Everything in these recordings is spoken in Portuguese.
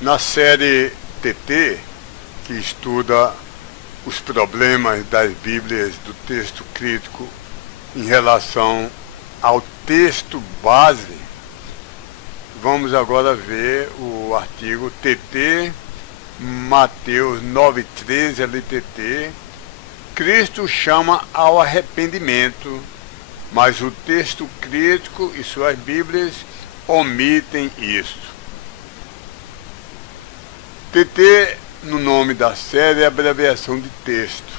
Na série TT, que estuda os problemas das Bíblias do texto crítico em relação ao texto base, vamos agora ver o artigo TT, Mateus 9,13, LTT. Cristo chama ao arrependimento, mas o texto crítico e suas Bíblias omitem isto. TT, no nome da série, é abreviação de texto,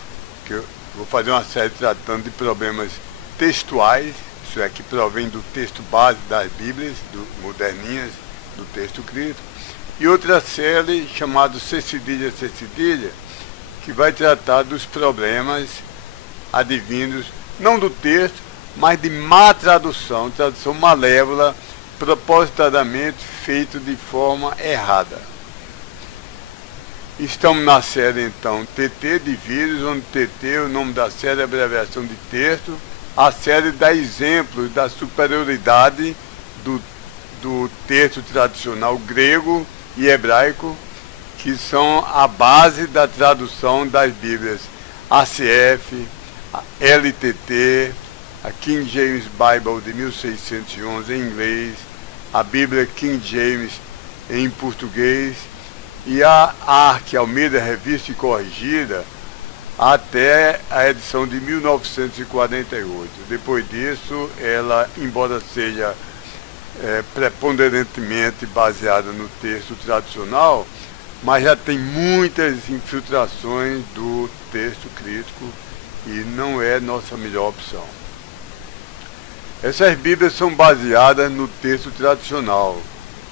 que eu vou fazer uma série tratando de problemas textuais, isso é, que provém do texto base das Bíblias, moderninhas, do texto crítico, e outra série chamada C cedilha, que vai tratar dos problemas advindos, não do texto, mas de má tradução malévola, propositadamente feito de forma errada. Estamos na série, então, TT de vírus, onde TT, o nome da série é abreviação de texto. A série dá exemplos da superioridade do texto tradicional grego e hebraico, que são a base da tradução das Bíblias ACF, a LTT, a King James Bible de 1611 em inglês, a Bíblia King James em português, e a Ark Almeida Revista e Corrigida até a edição de 1948. Depois disso, ela, embora seja preponderantemente baseada no texto tradicional, mas já tem muitas infiltrações do texto crítico e não é nossa melhor opção. Essas Bíblias são baseadas no texto tradicional.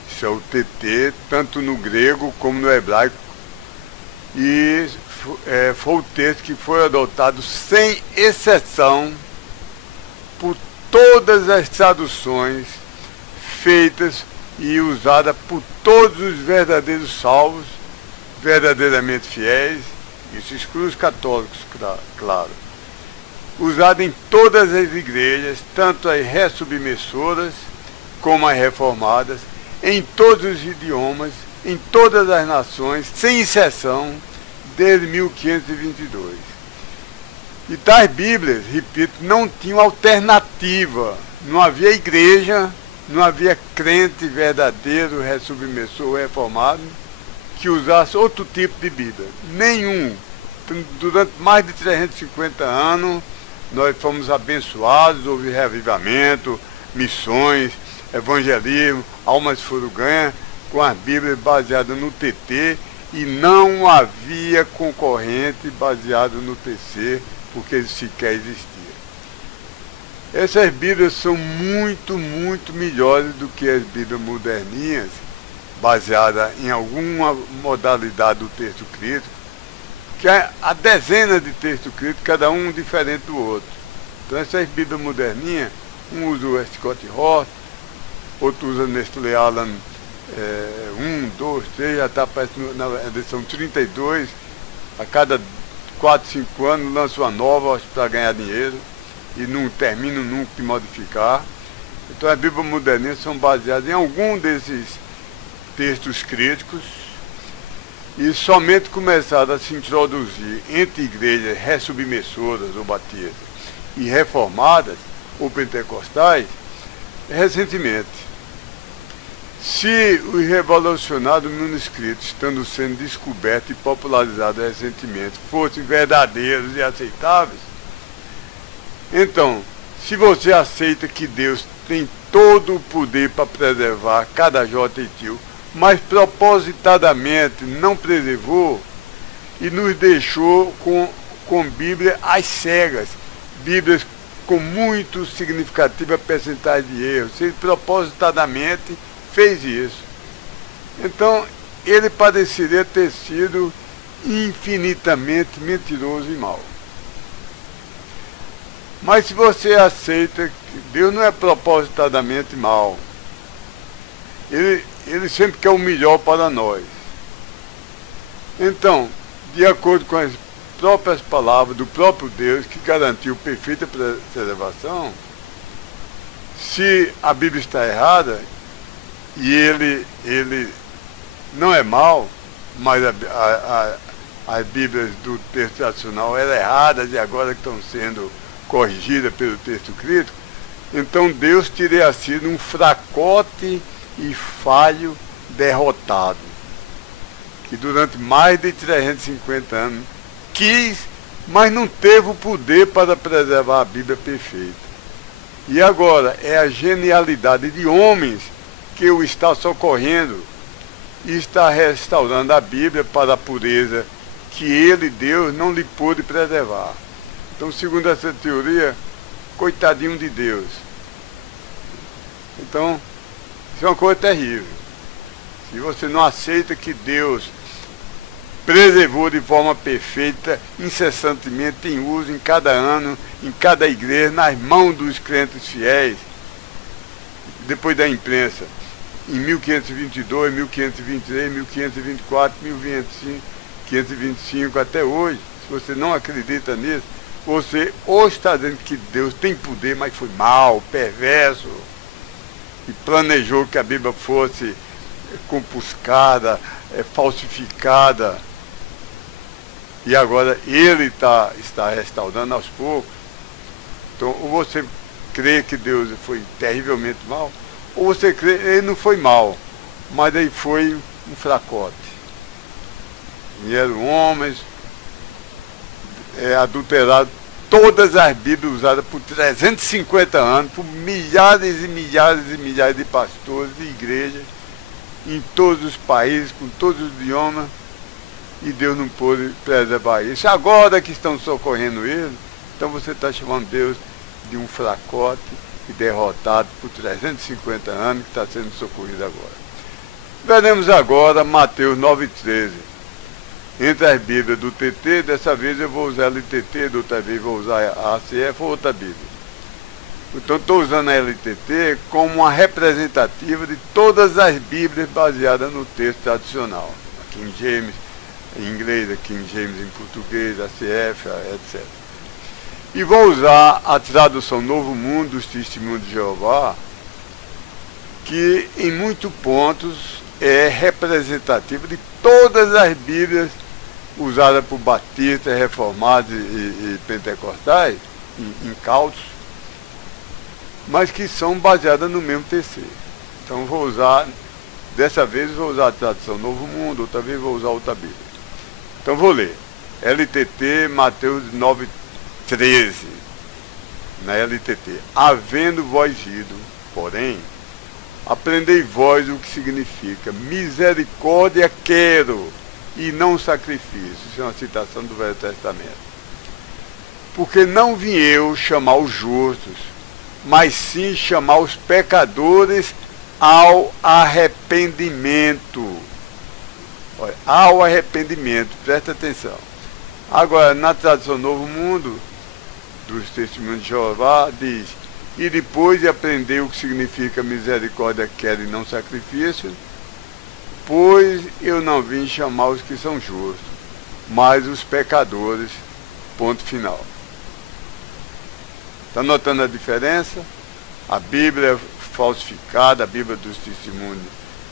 Isso é o TT, tanto no grego como no hebraico, e foi o texto que foi adotado sem exceção por todas as traduções feitas e usada por todos os verdadeiros salvos, verdadeiramente fiéis, isso exclui os católicos, claro, usado em todas as igrejas, tanto as ressubmissoras como as reformadas, em todos os idiomas, em todas as nações, sem exceção, desde 1522. E tais Bíblias, repito, não tinham alternativa, não havia igreja, não havia crente verdadeiro, ressubmissor, reformado, que usasse outro tipo de Bíblia. Nenhum. Durante mais de 350 anos, nós fomos abençoados, houve reavivamento, missões, evangelismo, almas foram ganhas com as Bíblias baseadas no TT, e não havia concorrente baseado no TC, porque ele sequer existia. Essas Bíblias são muito, muito melhores do que as Bíblias moderninhas, baseadas em alguma modalidade do texto crítico, que há dezenas de textos críticos, cada um diferente do outro. Então essas Bíblias moderninhas, um usa o Scott Horst, outro usa Nestlé Aland 1, 2, 3, já está na edição 32, a cada 4, 5 anos lança uma nova para ganhar dinheiro e não termina nunca de modificar. Então as Bíblias modernas são baseadas em algum desses textos críticos e somente começaram a se introduzir entre igrejas ressubmissoras ou batistas e reformadas ou pentecostais recentemente. Se os revolucionados manuscritos, estando sendo descobertos e popularizados recentemente, fossem verdadeiros e aceitáveis, então, se você aceita que Deus tem todo o poder para preservar cada jota e tio, mas propositadamente não preservou e nos deixou com Bíblia às cegas, Bíblias com muito significativa percentagem de erros, ele propositadamente fez isso. Então, ele pareceria ter sido infinitamente mentiroso e mau. Mas se você aceita que Deus não é propositadamente mau, ele sempre quer o melhor para nós. Então, de acordo com as próprias palavras do próprio Deus, que garantiu perfeita preservação, se a Bíblia está errada, e ele não é mal, mas as Bíblias do texto tradicional eram erradas e agora estão sendo corrigidas pelo texto crítico, então Deus teria sido um fracote e falho derrotado, que durante mais de 350 anos quis, mas não teve o poder para preservar a Bíblia perfeita. E agora é a genialidade de homens que o está socorrendo e está restaurando a Bíblia para a pureza que ele, Deus, não lhe pôde preservar. Então, segundo essa teoria, coitadinho de Deus. Então, isso é uma coisa terrível. Se você não aceita que Deus preservou de forma perfeita, incessantemente em uso em cada ano, em cada igreja, nas mãos dos crentes fiéis, depois da imprensa, em 1522, 1523, 1524, 1525 até hoje. Se você não acredita nisso, você ou está dizendo que Deus tem poder, mas foi mal, perverso, e planejou que a Bíblia fosse compuscada, falsificada, e agora ele está restaurando aos poucos. Então, ou você crê que Deus foi terrivelmente mal, ou você crê que ele não foi mal, mas ele foi um fracote. Vieram homens, adulteraram todas as Bíblias usadas por 350 anos, por milhares e milhares e milhares de pastores e igrejas, em todos os países, com todos os idiomas, e Deus não pôde preservar isso. Agora que estão socorrendo ele, então você está chamando Deus de um fracote e derrotado por 350 anos, que está sendo socorrido agora. Veremos agora Mateus 9,13. Entre as Bíblias do TT, dessa vez eu vou usar a LTT, da outra vez vou usar a ACF ou outra Bíblia. Então estou usando a LTT como uma representativa de todas as Bíblias baseadas no texto tradicional. A King James em inglês, a King James em português, a ACF, etc. E vou usar a tradução Novo Mundo dos Testemunhos de Jeová, que em muitos pontos é representativa de todas as Bíblias usadas por batistas, reformados e pentecostais, em cautos, mas que são baseadas no mesmo TC. Então vou usar, dessa vez vou usar a tradução Novo Mundo, outra vez vou usar outra Bíblia. Então vou ler, LTT, Mateus 9,13, na LTT. Havendo vós ido, porém, aprendei vós o que significa misericórdia quero e não sacrifício. Isso é uma citação do Velho Testamento. Porque não vim eu chamar os justos, mas sim chamar os pecadores ao arrependimento. Olha, ao arrependimento, presta atenção. Agora, na tradução Novo Mundo, dos Testemunhos de Jeová, diz: e depois de aprender o que significa misericórdia quero e não sacrifício, pois eu não vim chamar os que são justos, mas os pecadores, ponto final. Está notando a diferença? A Bíblia falsificada, a Bíblia dos Testemunhos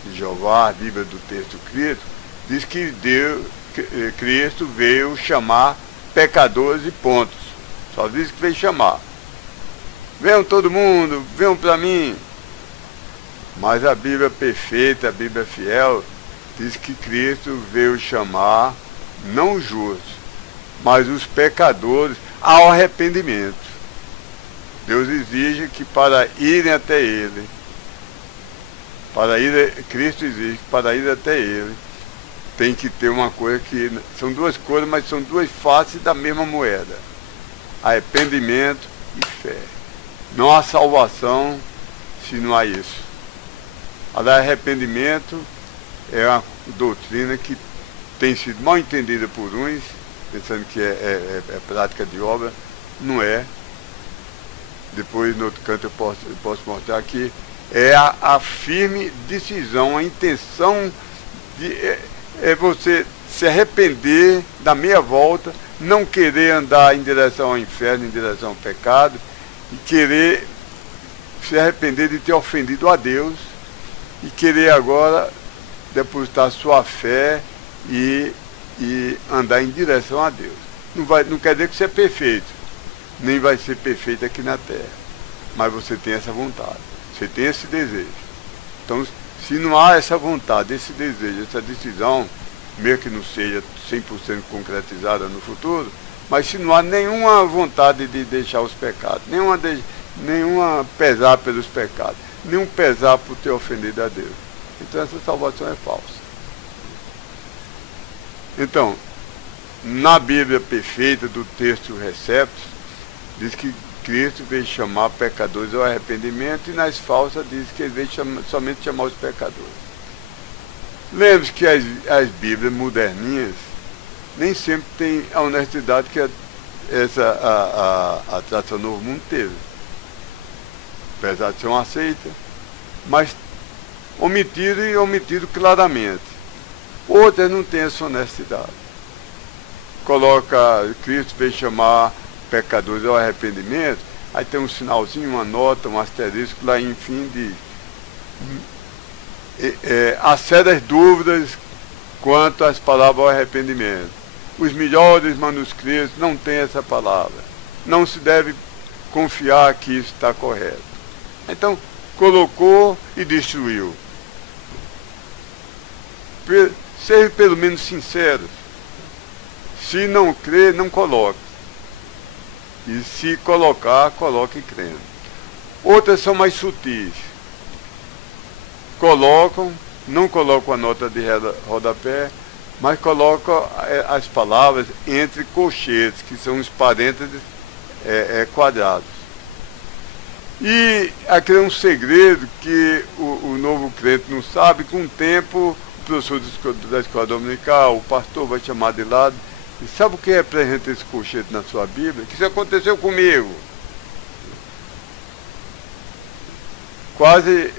de Jeová, a Bíblia do texto crítico, diz que Cristo veio chamar pecadores e pontos. Só diz que veio chamar. Venham todo mundo, venham para mim. Mas a Bíblia perfeita, a Bíblia fiel, diz que Cristo veio chamar não os justos, mas os pecadores ao arrependimento. Deus exige que para irem até Ele, Cristo exige que para ir até Ele, tem que ter uma coisa que, são duas coisas, mas são duas faces da mesma moeda: arrependimento e fé. Não há salvação se não há isso. A do arrependimento é uma doutrina que tem sido mal entendida por uns, pensando que é prática de obra. Não é. Depois, no outro canto, eu posso mostrar que é a firme decisão, a intenção de você se arrepender da meia volta, não querer andar em direção ao inferno, em direção ao pecado, e querer se arrepender de ter ofendido a Deus, e querer agora depositar sua fé e andar em direção a Deus. Não quer dizer que você é perfeito, nem vai ser perfeito aqui na terra, mas você tem essa vontade, você tem esse desejo. Então, se não há essa vontade, esse desejo, essa decisão, mesmo que não seja 100% concretizada no futuro, mas se não há nenhuma vontade de deixar os pecados, nenhuma pesar pelos pecados, nenhum pesar por ter ofendido a Deus, então essa salvação é falsa. Então, na Bíblia perfeita do texto Receptos, diz que Cristo veio chamar pecadores ao arrependimento, e nas falsas diz que ele veio somente chamar os pecadores. Lembre-se que as Bíblias moderninhas nem sempre tem a honestidade que a Tradução Novo Mundo teve. Apesar de ser uma seita, mas omitido claramente. Outras não têm essa honestidade. Coloca, Cristo veio chamar pecadores ao arrependimento, aí tem um sinalzinho, uma nota, um asterisco lá, enfim, há sérias dúvidas quanto às palavras ao arrependimento. Os melhores manuscritos não têm essa palavra. Não se deve confiar que isso está correto. Então, colocou e destruiu. Seja pelo menos sinceros. Se não crer, não coloque. E se colocar, coloque crendo. Outras são mais sutis. Não colocam a nota de rodapé, mas colocam as palavras entre colchetes, que são os parênteses quadrados. E aquele é um segredo que o novo crente não sabe. Com o tempo, o professor da escola dominical, o pastor vai chamar de lado, e sabe o que representa esse colchete na sua Bíblia? Que isso aconteceu comigo. Quase,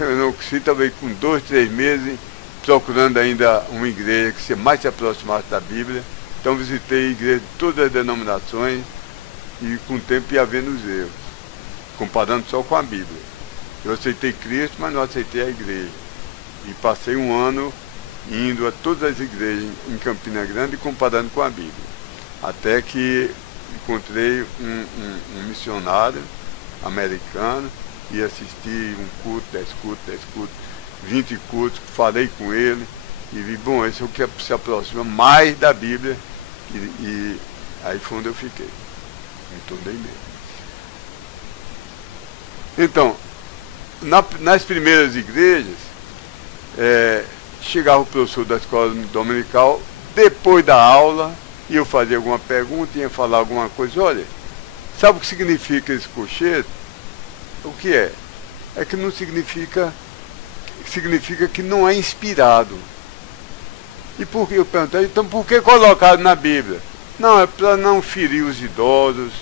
eu não sei, talvez com 2, 3 meses, procurando ainda uma igreja que mais se aproximasse da Bíblia. Então visitei igrejas de todas as denominações, e com o tempo ia vendo os erros, comparando só com a Bíblia. Eu aceitei Cristo, mas não aceitei a igreja. E passei um ano indo a todas as igrejas em Campina Grande e comparando com a Bíblia. Até que encontrei um missionário americano e assisti um culto, 10 cultos, 20 cultos, falei com ele e vi, bom, esse é o que se aproxima mais da Bíblia, e aí foi onde eu fiquei. Me tornei mesmo. Então, nas primeiras igrejas, chegava o professor da escola dominical, depois da aula, e eu fazia alguma pergunta, ia falar alguma coisa. Olha, sabe o que significa esse colchete? O que é? É que não significa que não é inspirado. E por que? Eu perguntei, então por que colocado na Bíblia? Não, é para não ferir os idosos.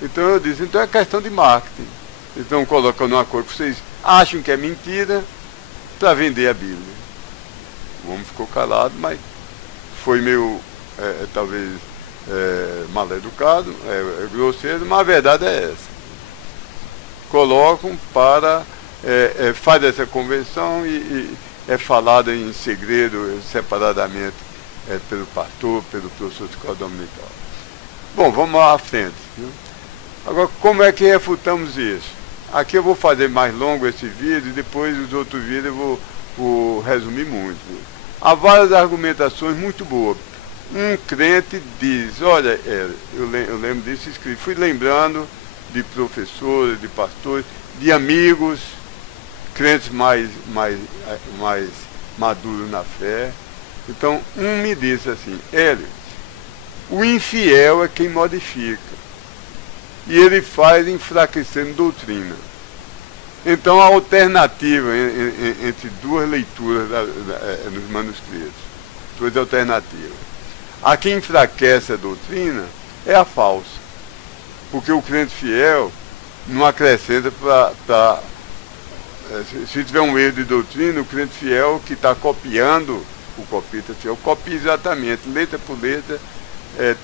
Então eu disse, então é questão de marketing. Então colocando uma coisa que vocês acham que é mentira, para vender a Bíblia. O homem ficou calado, mas foi meio, talvez, mal educado, grosseiro, mas a verdade é essa. Colocam para, faz essa convenção e é falada em segredo, separadamente, pelo pastor, pelo professor de escola dominical. Bom, vamos à frente. Né? Agora, como é que refutamos isso? Aqui eu vou fazer mais longo esse vídeo, e depois os outros vídeos eu vou resumir muito. Há várias argumentações muito boas. Um crente diz, olha, eu lembro disso escrito, fui lembrando de professores, de pastores, de amigos, crentes mais maduros na fé. Então, um me disse assim, o infiel é quem modifica. E ele faz enfraquecendo doutrina. Então, a alternativa entre duas leituras nos manuscritos, duas alternativas. A que enfraquece a doutrina é a falsa. Porque o crente fiel não acrescenta para... Se tiver um erro de doutrina, o crente fiel que está copiando, o copista fiel, copia exatamente, letra por letra,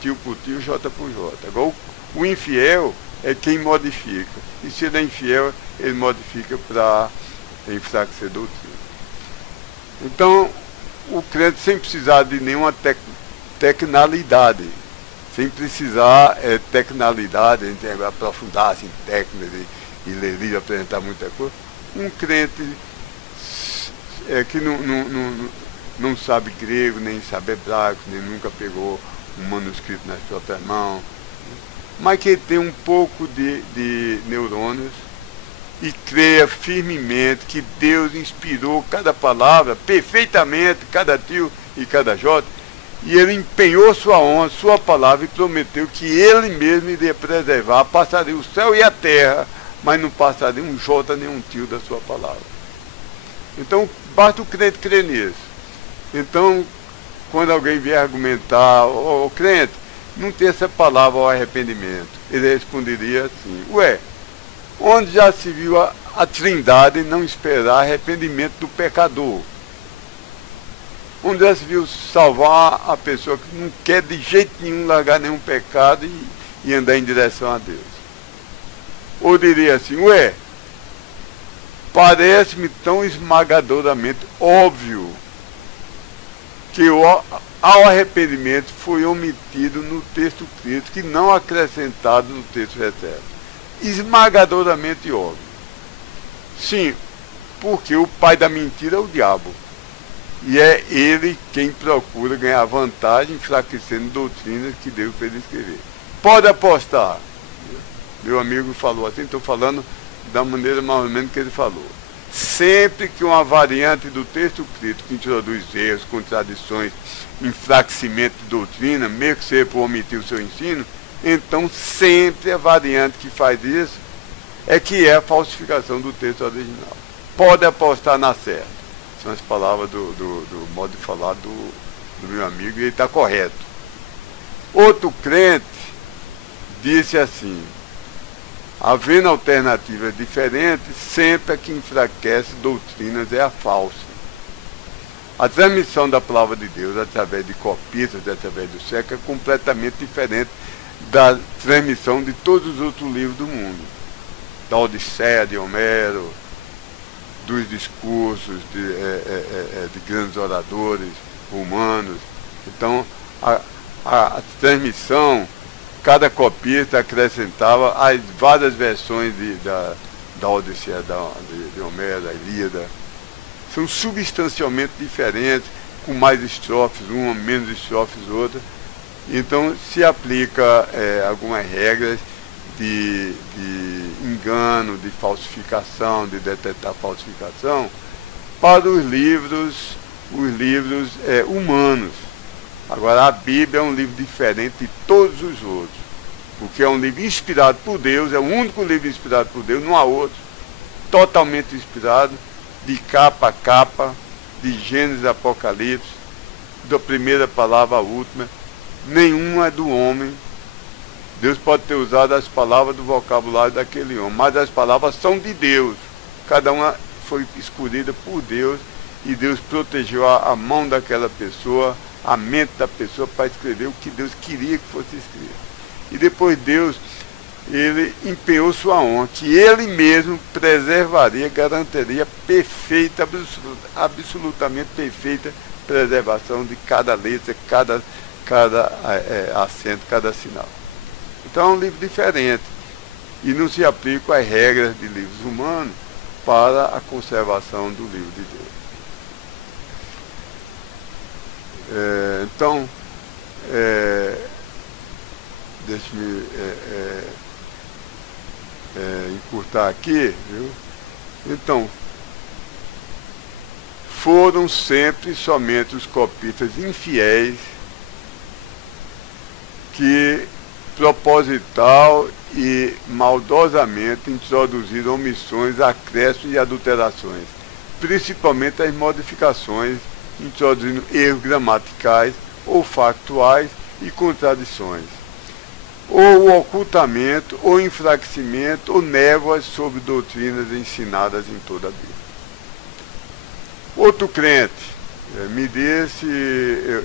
tio por tio, jota por jota. Agora, o infiel é quem modifica. E se ele é infiel, ele modifica para enfraquecer a doutrina. Então, o crente, sem precisar de nenhuma tecnalidade, sem precisar tecnalidade, a gente vai aprofundar assim, técnicas e ler livro, apresentar muita coisa, um crente que não sabe grego, nem sabe hebraico, nem nunca pegou um manuscrito nas próprias mãos, mas que tem um pouco de neurônios e creia firmemente que Deus inspirou cada palavra perfeitamente, cada tio e cada jota, e ele empenhou sua honra, sua palavra, e prometeu que ele mesmo iria preservar, passaria o céu e a terra, mas não passaria um jota nem um tio da sua palavra. Então, basta o crente crer nisso. Então, quando alguém vier argumentar, ô crente, não tem essa palavra ao arrependimento, ele responderia assim, ué, onde já se viu a Trindade não esperar arrependimento do pecador? Onde já se viu salvar a pessoa que não quer de jeito nenhum largar nenhum pecado e andar em direção a Deus? Ou diria assim, ué, parece-me tão esmagadoramente óbvio que ao arrependimento foi omitido no texto crítico e não acrescentado no texto reserva. Esmagadoramente óbvio. Sim, porque o pai da mentira é o diabo. E é ele quem procura ganhar vantagem, enfraquecendo doutrinas que Deus fez escrever. Pode apostar. Meu amigo falou assim, estou falando da maneira mais ou menos que ele falou. Sempre que uma variante do texto crítico introduz erros, contradições, enfraquecimento de doutrina, mesmo que seja por omitir o seu ensino, então sempre a variante que faz isso que é a falsificação do texto original. Pode apostar na certa. São as palavras do modo de falar do meu amigo, e ele está correto. Outro crente disse assim, havendo alternativas diferentes, sempre a que enfraquece doutrinas é a falsa. A transmissão da palavra de Deus através de copistas, através do século, é completamente diferente da transmissão de todos os outros livros do mundo. Da Odisseia de Homero, dos discursos de grandes oradores romanos. Então, a transmissão, cada copista acrescentava as várias versões da Odisseia de Homero, da Ilíada. São substancialmente diferentes, com mais estrofes uma, menos estrofes outra. Então, se aplica algumas regras de engano, de falsificação, de detectar falsificação, para os livros humanos. Agora, a Bíblia é um livro diferente de todos os outros, porque é um livro inspirado por Deus, é o único livro inspirado por Deus, não há outro, totalmente inspirado, de capa a capa, de Gênesis a Apocalipse, da primeira palavra à última, nenhuma é do homem. Deus pode ter usado as palavras do vocabulário daquele homem, mas as palavras são de Deus. Cada uma foi escolhida por Deus, e Deus protegeu a mão daquela pessoa, a mente da pessoa, para escrever o que Deus queria que fosse escrito. E depois Deus, ele empenhou sua honra, que ele mesmo preservaria, garantiria perfeita, absolutamente perfeita preservação de cada letra, cada acento, cada sinal. Então é um livro diferente, e não se aplicam as regras de livros humanos para a conservação do livro de Deus. Então, deixe-me encurtar aqui, viu? Então, foram sempre somente os copistas infiéis que proposital e maldosamente introduziram omissões, acréscimos e adulterações, principalmente as modificações, introduzindo erros gramaticais ou factuais e contradições, ou o ocultamento, ou enfraquecimento, ou névoas sobre doutrinas ensinadas em toda a Bíblia. Outro crente me disse,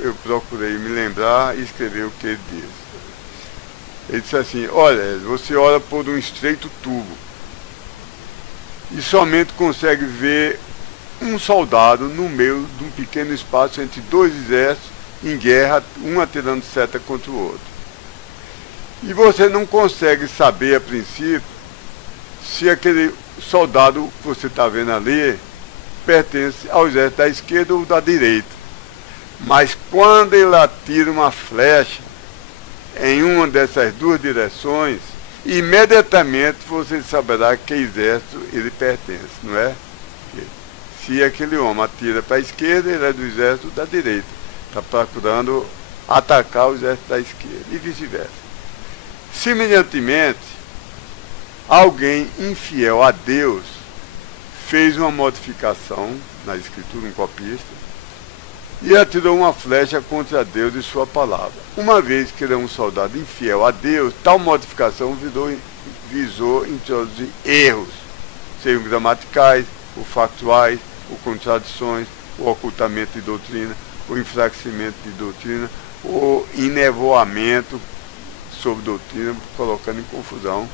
eu procurei me lembrar e escrever o que ele disse. Ele disse assim, olha, você ora por um estreito tubo e somente consegue ver um soldado no meio de um pequeno espaço entre dois exércitos em guerra, um atirando seta contra o outro. E você não consegue saber a princípio se aquele soldado que você está vendo ali pertence ao exército da esquerda ou da direita. Mas quando ele atira uma flecha em uma dessas duas direções, imediatamente você saberá que exército ele pertence, não é? Se aquele homem atira para a esquerda, ele é do exército da direita. Está procurando atacar o exército da esquerda e vice-versa. Semelhantemente, alguém infiel a Deus fez uma modificação na escritura, um copista, e atirou uma flecha contra Deus e sua palavra. Uma vez que ele é um soldado infiel a Deus, tal modificação visou introduzir erros, sejam gramaticais, ou factuais, ou contradições, ou ocultamento de doutrina, ou enfraquecimento de doutrina, ou enevoamento sobre doutrina, colocando em confusão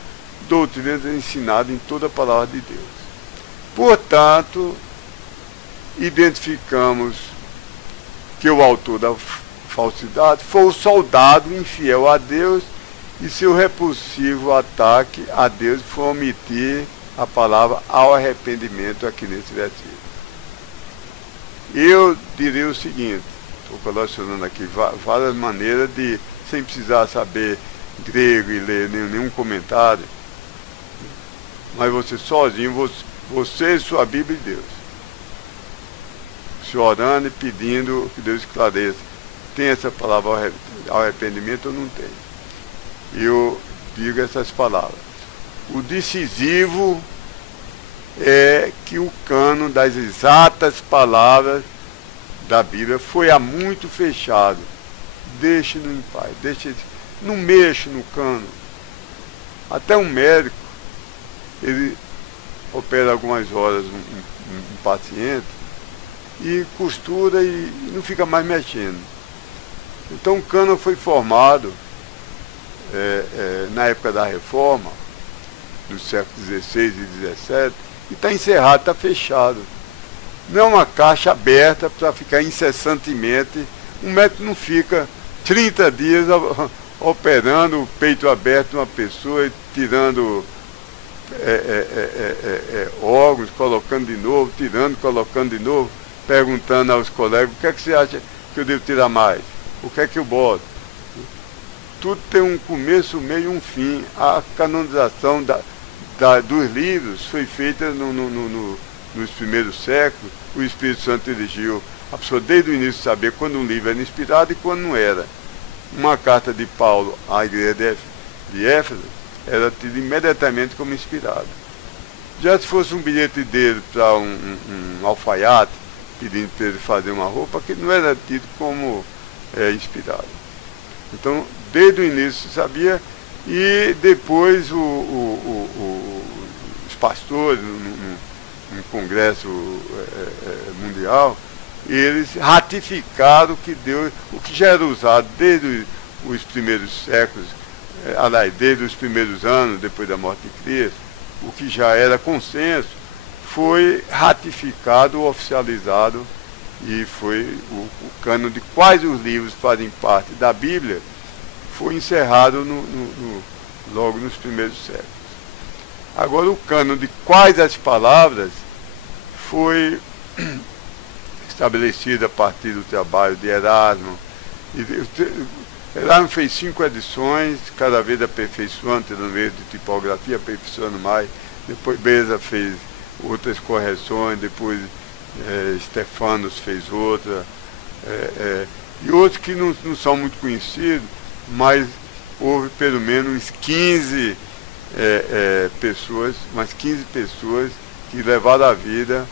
doutrinas ensinadas em toda a palavra de Deus. Portanto, identificamos que o autor da falsidade foi o soldado infiel a Deus e seu repulsivo ataque a Deus foi omitir a palavra ao arrependimento aqui nesse versículo. Eu diria o seguinte, estou colecionando aqui várias maneiras de, sem precisar saber grego e ler nenhum comentário, mas você sozinho, você e sua Bíblia e Deus, se orando e pedindo que Deus esclareça, tem essa palavra ao arrependimento ou não tem? Eu digo essas palavras. O decisivo é que o cânon das exatas palavras da Bíblia foi há muito fechado. Deixe-no em paz, não mexa no cânon. Até um médico, ele opera algumas horas um paciente e costura e não fica mais mexendo. Então o cânon foi formado na época da Reforma, do século XVI e XVII, e está encerrado, está fechado. Não é uma caixa aberta para ficar incessantemente. Um médico não fica 30 dias operando o peito aberto de uma pessoa, tirando órgãos, colocando de novo, tirando, colocando de novo, perguntando aos colegas, o que é que você acha que eu devo tirar mais? O que é que eu boto? Tudo tem um começo, um meio e um fim. A canonização dos livros foi feita nos primeiros séculos. O Espírito Santo dirigiu a pessoa desde o início saber quando um livro era inspirado e quando não era. Uma carta de Paulo à igreja de Éfeso era tida imediatamente como inspirada. Já se fosse um bilhete dele para um alfaiate, pedindo para ele fazer uma roupa, que não era tido como inspirado. Então, desde o início se sabia, e depois os pastores, num congresso mundial, eles ratificaram que Deus, o que já era usado desde os primeiros séculos, aliás, desde os primeiros anos, depois da morte de Cristo, o que já era consenso, foi ratificado, oficializado, e foi o cânon de quais os livros fazem parte da Bíblia, foi encerrado logo nos primeiros séculos. Agora, o cânon de quais as palavras foi estabelecido a partir do trabalho de Erasmo. Erasmo fez 5 edições, cada vez aperfeiçoando, tendo vez de tipografia, aperfeiçoando mais. Depois Beza fez outras correções, depois Stefanos fez outra, e outros que não são muito conhecidos, mas houve pelo menos 15 pessoas, umas 15 pessoas que levaram a vida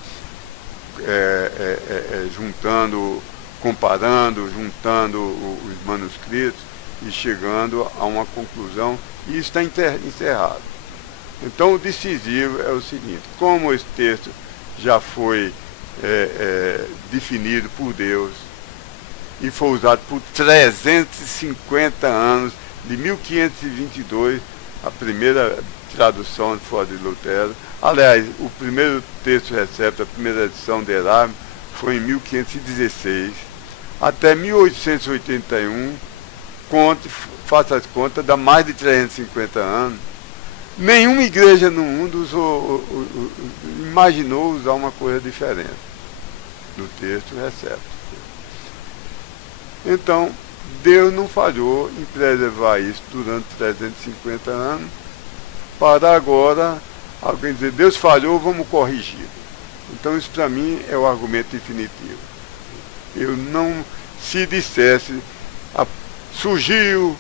juntando, comparando, juntando os manuscritos e chegando a uma conclusão, e isso está encerrado. Então o decisivo é o seguinte: como esse texto já foi definido por Deus e foi usado por 350 anos, de 1522, a primeira tradução fora de Lutero, Aliás, o primeiro texto recepto, a primeira edição de Erasmo, foi em 1516. Até 1881, faça as contas, dá mais de 350 anos. Nenhuma igreja no mundo imaginou usar uma coisa diferente do texto recepto. Então, Deus não falhou em preservar isso durante 350 anos, para agora alguém dizer, Deus falhou, vamos corrigir. Então isso para mim é o argumento definitivo. Eu não, se dissesse, surgiu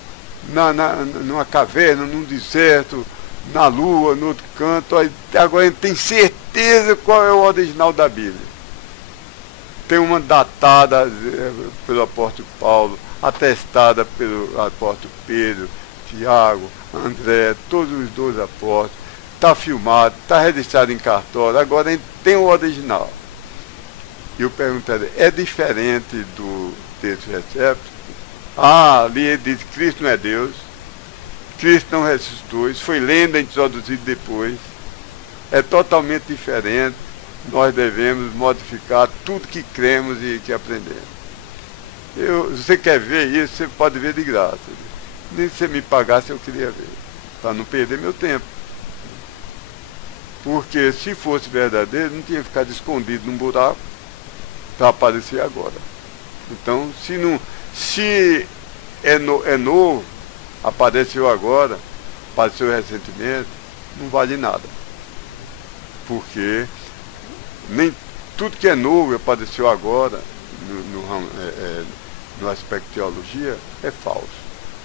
numa caverna, num deserto, na lua, no outro canto, agora a gente tem certeza qual é o original da Bíblia. Tem uma datada pelo apóstolo Paulo, atestada pelo apóstolo Pedro, Tiago, André, todos os 12 apóstolos, está filmado, está registrado em cartório, agora a gente tem o original. E eu perguntaria, é diferente do texto recepto? Ali ele diz, Cristo não é Deus, Cristo não ressuscitou, isso foi lenda introduzida depois, é totalmente diferente, nós devemos modificar tudo que cremos e que aprendemos. Se você quer ver isso, você pode ver de graça. Nem se você me pagasse eu queria ver, para não perder meu tempo. Porque se fosse verdadeiro, não tinha ficado escondido num buraco para aparecer agora. Então, se é novo, apareceu agora, apareceu recentemente, não vale nada. Porque nem tudo que é novo apareceu agora, no aspecto de teologia, é falso.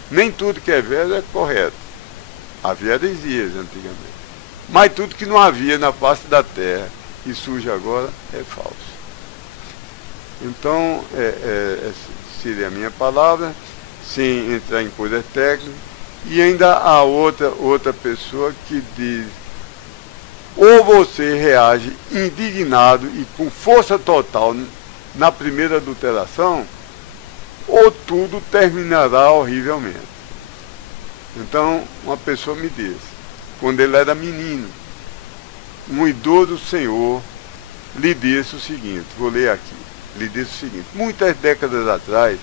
Nem tudo que é velho é correto. Havia heresias antigamente. Mas tudo que não havia na face da terra e surge agora é falso. Então, seria a minha palavra, sem entrar em coisas técnicas. E ainda há outra pessoa que diz, ou você reage indignado e com força total na primeira adulteração, ou tudo terminará horrivelmente. Então, uma pessoa me disse, quando ele era menino, um idoso senhor lhe disse o seguinte, vou ler aqui, lhe disse o seguinte, muitas décadas atrás,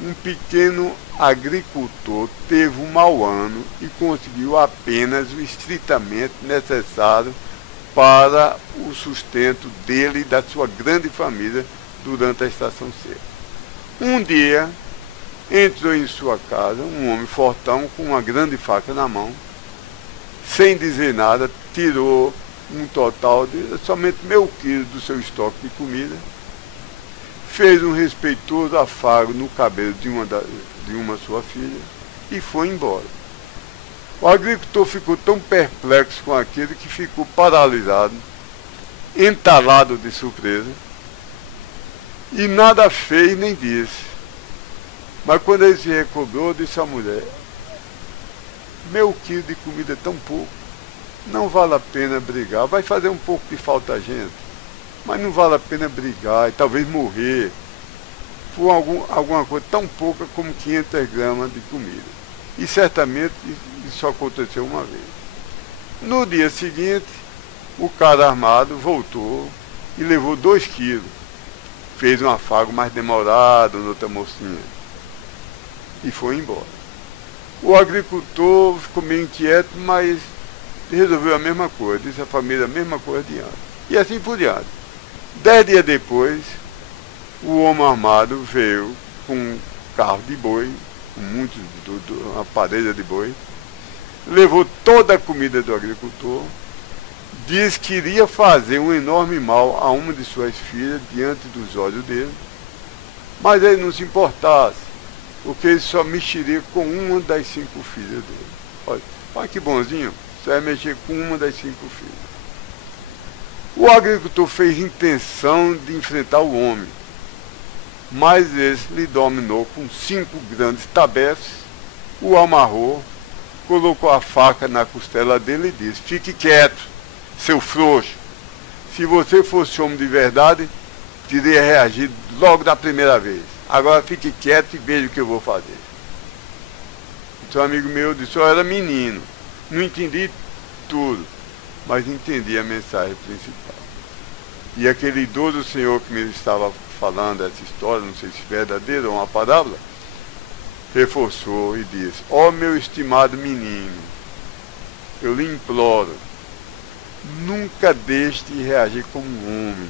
um pequeno agricultor teve um mau ano e conseguiu apenas o estritamente necessário para o sustento dele e da sua grande família durante a estação seca. Um dia, entrou em sua casa um homem fortão com uma grande faca na mão, sem dizer nada, tirou um total de somente meio quilo do seu estoque de comida, fez um respeitoso afago no cabelo de uma sua filha e foi embora. O agricultor ficou tão perplexo com aquilo que ficou paralisado, entalado de surpresa, e nada fez nem disse. Mas quando ele se recobrou, disse à mulher, meu quilo de comida é tão pouco, não vale a pena brigar, vai fazer um pouco de falta a gente, mas não vale a pena brigar e talvez morrer por alguma coisa tão pouca como 500 gramas de comida. E certamente isso só aconteceu uma vez. No dia seguinte, o cara armado voltou e levou 2 quilos. Fez um afago mais demorado noutra mocinha. E foi embora. O agricultor ficou meio inquieto, mas resolveu a mesma coisa. Disse à família a mesma coisa de antes. E assim por diante. 10 dias depois, o homem armado veio com um carro de boi, com uma parelha de boi, levou toda a comida do agricultor, disse que iria fazer um enorme mal a uma de suas filhas diante dos olhos dele, mas ele não se importasse, porque ele só mexeria com uma das 5 filhas dele. Olha que bonzinho, você vai mexer com uma das 5 filhas. O agricultor fez intenção de enfrentar o homem, mas esse lhe dominou com 5 grandes tabefes, o amarrou, colocou a faca na costela dele e disse, fique quieto, seu frouxo, se você fosse homem de verdade, teria reagido logo da primeira vez. Agora fique quieto e veja o que eu vou fazer. Então um amigo meu disse, eu era menino, não entendi tudo, mas entendi a mensagem principal. E aquele idoso senhor que me estava falando essa história, não sei se é verdadeira ou uma parábola, reforçou e disse: ó meu estimado menino, eu lhe imploro, nunca deixe de reagir como um homem,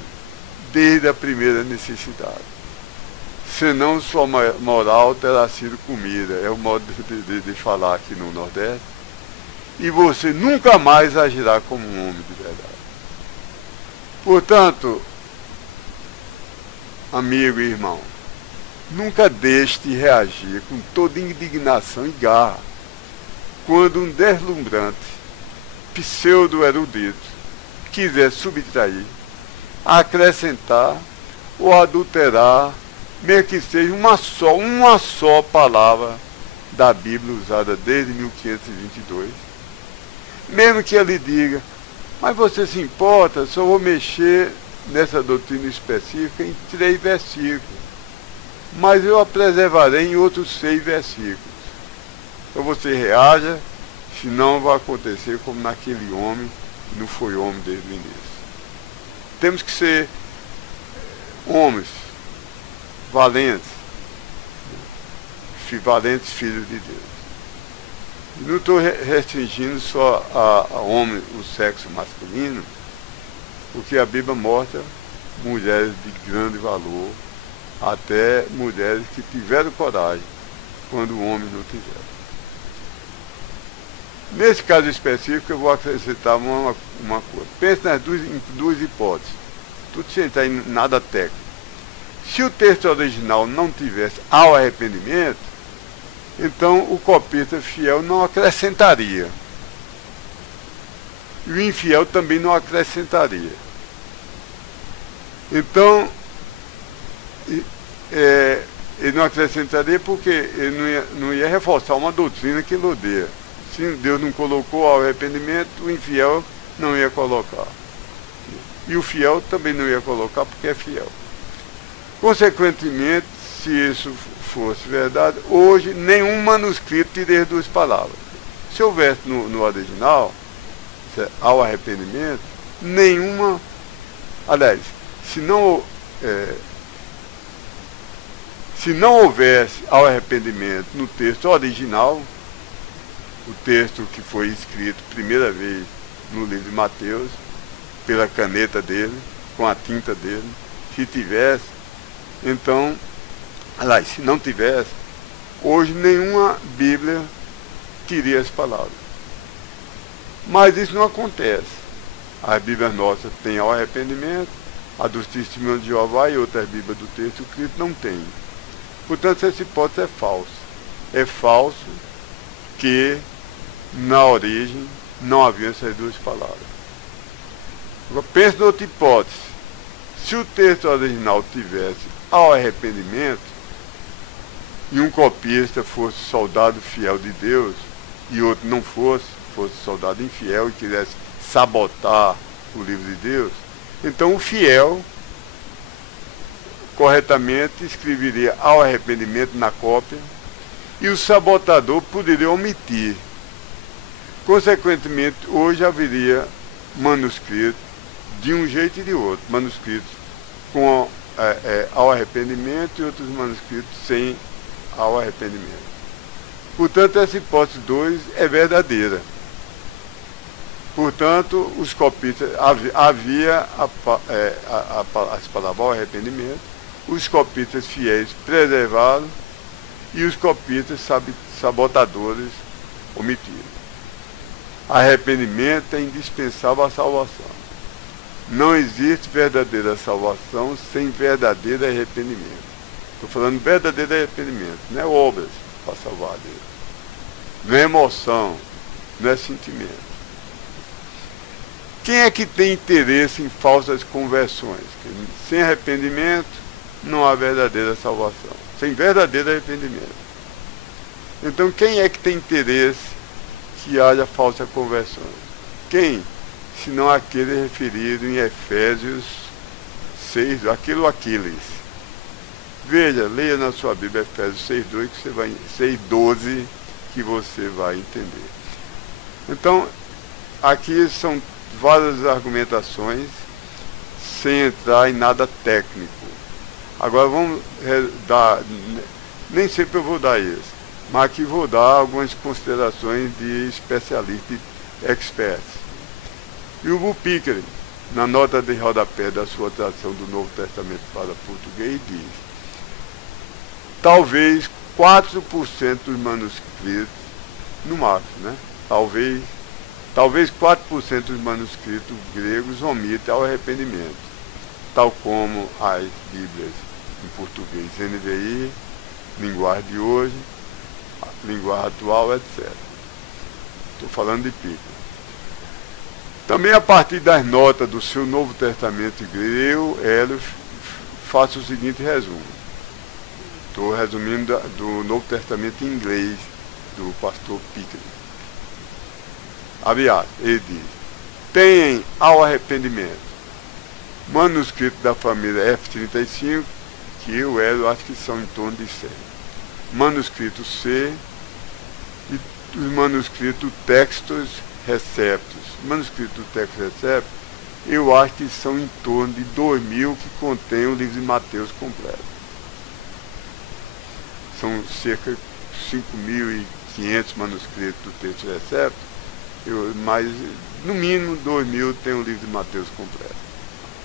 desde a primeira necessidade. Senão sua moral terá sido comida, é o modo de falar aqui no Nordeste, e você nunca mais agirá como um homem de verdade. Portanto, amigo e irmão, nunca deixe de reagir com toda indignação e garra quando um deslumbrante pseudo-erudito quiser subtrair, acrescentar ou adulterar, mesmo que seja uma só palavra da Bíblia usada desde 1522, mesmo que ele diga: mas você se importa, só vou mexer nessa doutrina específica em 3 versículos, mas eu a preservarei em outros 6 versículos. Então você reaja, senão vai acontecer como naquele homem que não foi homem desde o início. Temos que ser homens valentes, valentes filhos de Deus. Não estou restringindo só a homem, o sexo masculino, porque a Bíblia mostra mulheres de grande valor, até mulheres que tiveram coragem, quando o homem não tiver. Nesse caso específico, eu vou acrescentar uma coisa. Pense em duas hipóteses, tudo sem entrar em nada técnico. Se o texto original não tivesse ao arrependimento, então o copista fiel não acrescentaria. E o infiel também não acrescentaria. Então, ele não acrescentaria porque ele não ia reforçar uma doutrina que ele odeia. Se Deus não colocou ao arrependimento, o infiel não ia colocar. E o fiel também não ia colocar porque é fiel. Consequentemente, se isso fosse verdade, hoje nenhum manuscrito teria 2 palavras. Se houvesse no original, ao arrependimento, nenhuma... Aliás, se não houvesse ao arrependimento no texto original, o texto que foi escrito primeira vez no livro de Mateus, pela caneta dele, com a tinta dele, se tivesse, então, aliás, se não tivesse, hoje nenhuma Bíblia teria as palavras. Mas isso não acontece. As Bíblias nossas têm ao arrependimento, a dos Testemunhos de Jeová e outras Bíblias do texto escrito não tem. Portanto, essa hipótese é falsa. É falso que na origem não havia essas 2 palavras. Agora, pense noutra hipótese. Se o texto original tivesse ao arrependimento e um copista fosse soldado fiel de Deus e outro não fosse soldado infiel e quisesse sabotar o livro de Deus, então o fiel corretamente escreveria ao arrependimento na cópia e o sabotador poderia omitir. Consequentemente, hoje haveria manuscritos de um jeito e de outro, manuscritos com ao arrependimento e outros manuscritos sem ao arrependimento. Portanto, essa hipótese 2 é verdadeira. Portanto, os copistas, havia as palavras ao arrependimento, os copistas fiéis preservaram e os copistas sabotadores omitiram. Arrependimento é indispensável à salvação. Não existe verdadeira salvação sem verdadeiro arrependimento. Estou falando verdadeiro arrependimento, não é obras para salvar a Deus. Não é emoção, não é sentimento. Quem é que tem interesse em falsas conversões? Sem arrependimento não há verdadeira salvação. Sem verdadeiro arrependimento. Então quem é que tem interesse que haja falsas conversões? Quem? Senão aquele referido em Efésios 6, Aquiles. Veja, leia na sua Bíblia Efésios 6:2, 6:12, que você vai entender. Então, aqui várias argumentações, sem entrar em nada técnico. Agora vamos dar, nem sempre eu vou dar isso, mas aqui vou dar algumas considerações de especialistas, experts. E o Will Pickering, na nota de rodapé da sua tradução do Novo Testamento para português, diz: talvez 4% dos manuscritos, no máximo, né? Talvez 4% dos manuscritos gregos omitem ao arrependimento, tal como as Bíblias em português NVI, linguagem de hoje, linguagem atual, etc. Estou falando de Pickering. Também a partir das notas do seu Novo Testamento grego, Hélio faça o seguinte resumo. Estou resumindo do Novo Testamento em inglês, do pastor Pickering. Abre aspas, ele diz: tem ao arrependimento manuscrito da família F35, que eu acho que são em torno de 100. Manuscrito C e os manuscritos Textos Receptos. Manuscrito Textos Receptos, eu acho que são em torno de 2.000 que contém o livro de Mateus completo. São cerca de 5.500 manuscritos do Texto Recepto, mas no mínimo 2.000 tem o livro de Mateus completo.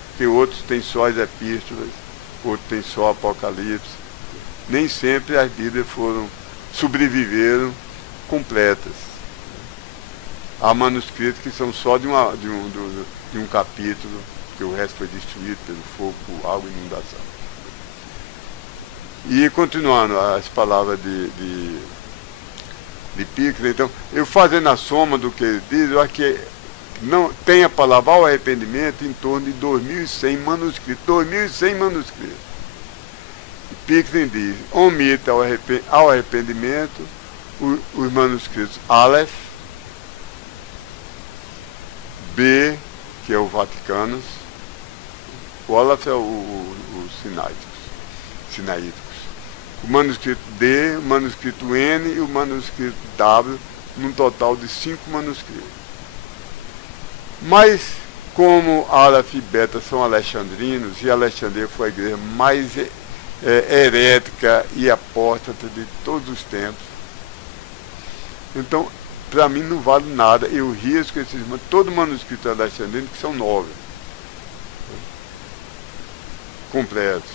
Porque outros têm só as epístolas, outros têm só Apocalipse. Nem sempre as Bíblias sobreviveram completas. Há manuscritos que são só de um capítulo, porque o resto foi destruído pelo fogo, por água e inundação. E continuando as palavras de Pickering, então, eu fazendo a soma do que ele diz, eu acho que não tem a palavra ao arrependimento em torno de 2.100 manuscritos. 2.100 manuscritos. Pickering diz: omite ao arrependimento os manuscritos Aleph, B, que é o Vaticanos, o Aleph é os sinaíticos. O manuscrito D, o manuscrito N e o manuscrito W, num total de 5 manuscritos. Mas, como Aleph e Beta são alexandrinos, e Alexandria foi a igreja mais herética e apóstata de todos os tempos, então, para mim não vale nada, eu risco todo manuscrito alexandrino, que são 9, completos,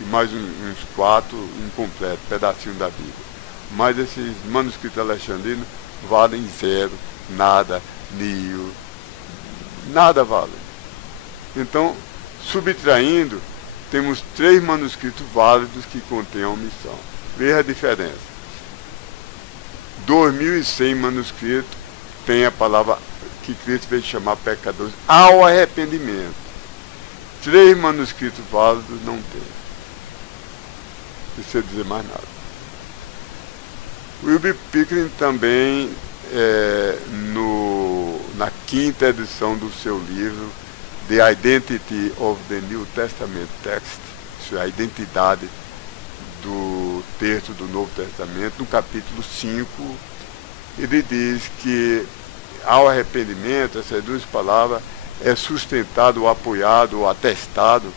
e mais uns 4 incompletos, pedacinho da Bíblia. Mas esses manuscritos alexandrinos valem 0, nada, nil, nada vale. Então, subtraindo, temos 3 manuscritos válidos que contêm a omissão. Veja a diferença. 2.100 manuscritos tem a palavra que Cristo veio chamar pecadores ao arrependimento. 3 manuscritos válidos não tem. Não precisa dizer mais nada. Will Pickering também, na 5ª edição do seu livro The Identity of the New Testament Text, isso é, a identidade do texto do Novo Testamento, no capítulo 5, ele diz que ao arrependimento, essas 2 palavras, é sustentado, ou apoiado, ou atestado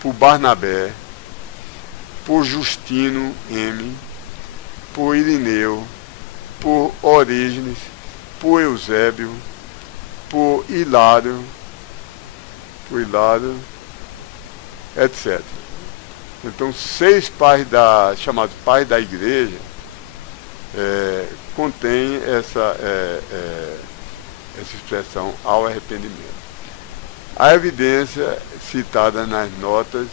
por Barnabé, por Justino M., por Irineu, por Orígenes, por Eusébio, por Hilário, etc. Então, 6 pais chamados pais da igreja contém essa expressão ao arrependimento. A evidência citada nas notas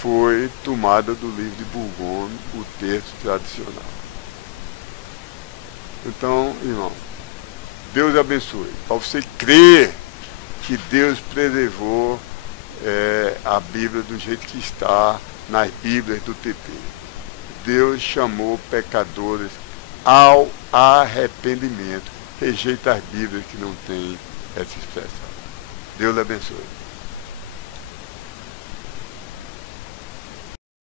foi tomada do livro de Burgon, o texto tradicional. Então, irmão, Deus abençoe. Para você crer que Deus preservou a Bíblia do jeito que está nas Bíblias do TP. Deus chamou pecadores ao arrependimento. Rejeita as Bíblias que não têm essa expressão. Deus abençoe.